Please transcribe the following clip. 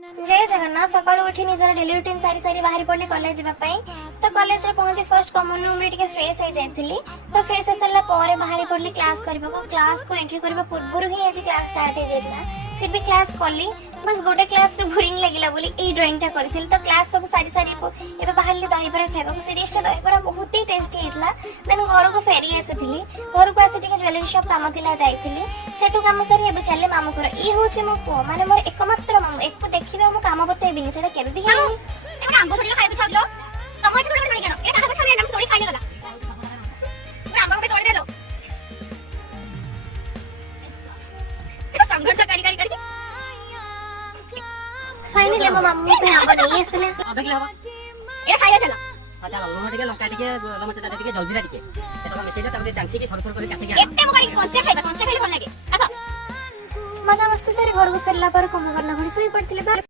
जय जगन्नाथ सकाळ उठी निजर डेली रूटीन सारी सारी बाहर पड़े कॉलेज जीवा तो कॉलेज रे पहुंची फर्स्ट कॉमन रूम रे टिके फ्रेश हो जाइथिली तो फ्रेश हो सरला परे बाहर पड़ली क्लास करबो क्लास को एंट्री करबा पूर्व ही आज क्लास स्टार्ट हो जाइछना फिर भी क्लास करली बस गोटे क्लास रे बोरिंग लागिला बोली ए ड्राइंग टा करथिल तो क्लास सब सारी सारी एबे बाहरली दहीबरा खाइबा को सीरियसली दहीबरा बहुत ही टेस्टी हेतला देन घर को फेरी आसीथिली घर को आसी टिके ज्वेलरी शॉप काम थिला जाइथिली सेटू काम सरी एबे चले मामू घर ई होचे मो पो माने मोर एकमात्र मामू एको देखिबा मो काम बतेबिनी सेटा केबे भी हेनी एबे आंबो छोड़ी खाइ को छाडलो तमो छोड़ी छोड़ी केनो ए काहा छोड़ी हम थोड़ी खाइ गला ए आंबो पे छोड़ी देलो ए संघर्ष करी करी करी फाइनली मो मामू पे आंबो नहीं आसले अबे की हवा ए खाइ देला अच्छा लवण टिके लंका टिके लमचा टिके जलजीरा टिके एतका मिसेजा तबे चांसी के सरसर करे काटे के एते मो करी कंचे खाइबा भल लागे आसा मजा मस्ती सारी घर को फेरला पर कुंभ करला भली सोई पड़तिले